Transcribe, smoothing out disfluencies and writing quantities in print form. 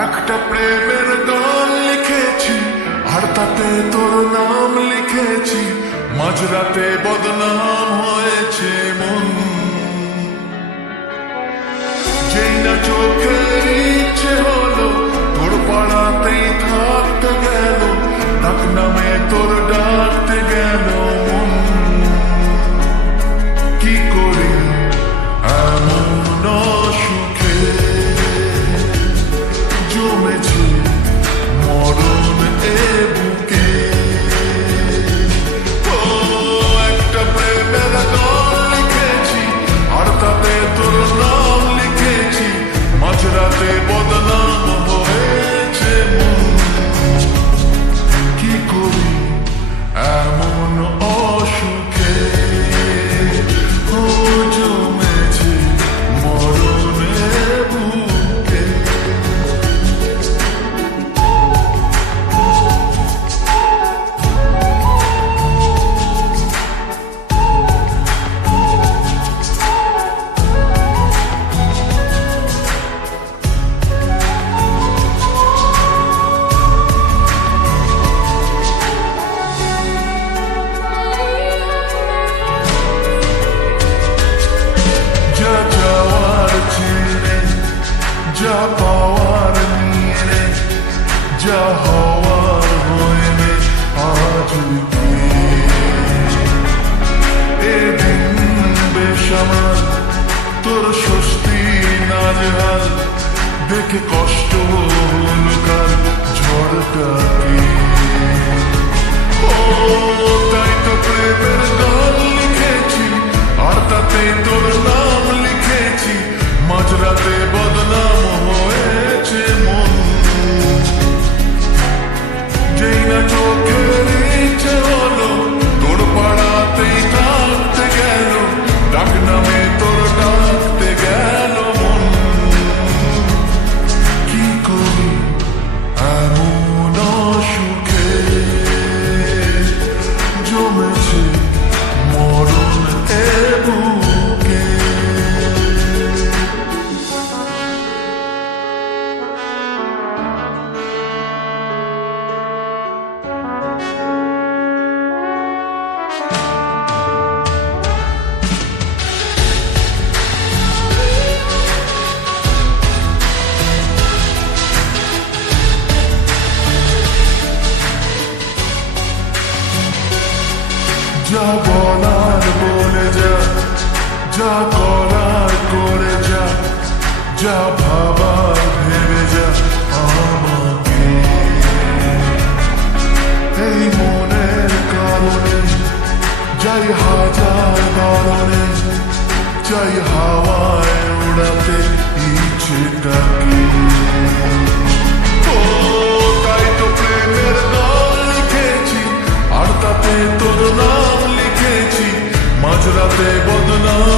একটা প্রেমের গান লিখেছি আর তাতে তোর নাম লিখেছি, মাঝরাতে বদনাম হয়েছে মন। যেই না চোখের ইচ্ছে হলো তোর পাড়াতেই থাকতে গেল, ডাক নামে তোর ডাকতে গেল মন। কি করি এমন সুখে জমেছে মরণ এ বুকে। ও একটা প্রেমের গান লিখেছি আর তাতে তোর নাম লিখেছি, মাঝরাতে বদনাম হয়েছে মন। কি করি এমন অসুখে ও জমেছে মরণ এ বুকে। যা যাওয়ার ছেড়ে যা পাওয়ার নিয়ে রে, যা হওয়ার হয়ে রে আজ এদিন বেসামাল তোর স্বস্তি নাজেহাল, দেখে কষ্ট হল কাল ঝড়টাকে। ও তাই তো প্রেমের গান লিখেছি আর তাতে তোর নাম লিখেছি, মাঝরাতে বদনাম হয়েছে মন। যেই না চোখের ইচ্ছে হলো তোর পাড়াতেই থাকতে গেল, ডাক নামে তোর ডাকতে গেল মন। কি করি এমন সুখে জমেছে মরণ এ বুকে। যা বলার বলে যা, যা করার করে যা, যা ভাবার ভেবে যা আমাকে। এই মনের কারণে যাই হাজার বারণে, যাই হাওয়ায় উড়াতে ইচ্ছেটাকে। ও তাই তো প্রেমের গান লিখেছি আর তাতে তোর নাম লিখেছি, মাঝরাতে বদনাম